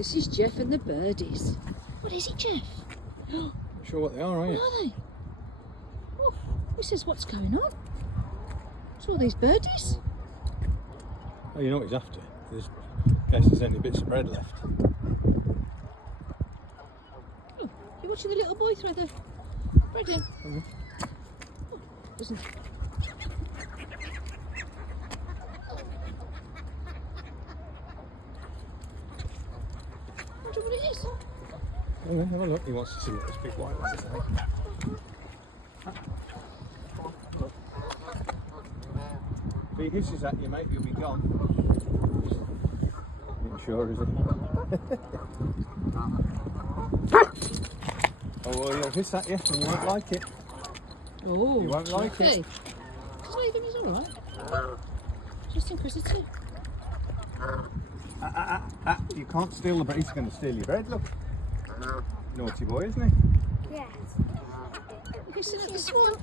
This is Geoff and the birdies. What is it, Geoff? Not sure what they are you? What are they? Oh, this is what's going on. What's all these birdies? Oh, you know what he's after? There's, in case there's any bits of bread left. Oh, you're watching the little boy throw the bread in. Mm-hmm. Oh, doesn't. I wonder what it is. Oh, have a look. He wants to see what this big white one is, I think. If he hisses at you, mate, you'll be gone. Not sure, is it? Oh, well, he'll hiss at you and you won't like it. Oh, You won't like it. Just leave him, he's alright. Just inquisitive. You can't steal the bread. He's going to steal your bread, look. Naughty boy, isn't he? Yes. You're sitting at the Swan.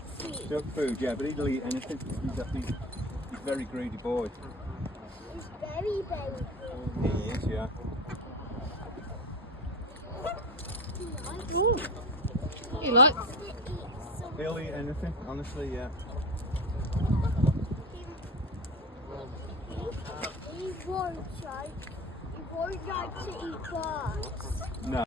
Junk food, yeah, but he'll eat anything. He's a very greedy boy. He's very, very good. He is, yeah. Ooh. You like? He'll eat anything, honestly, yeah. He won't like to eat birds. No.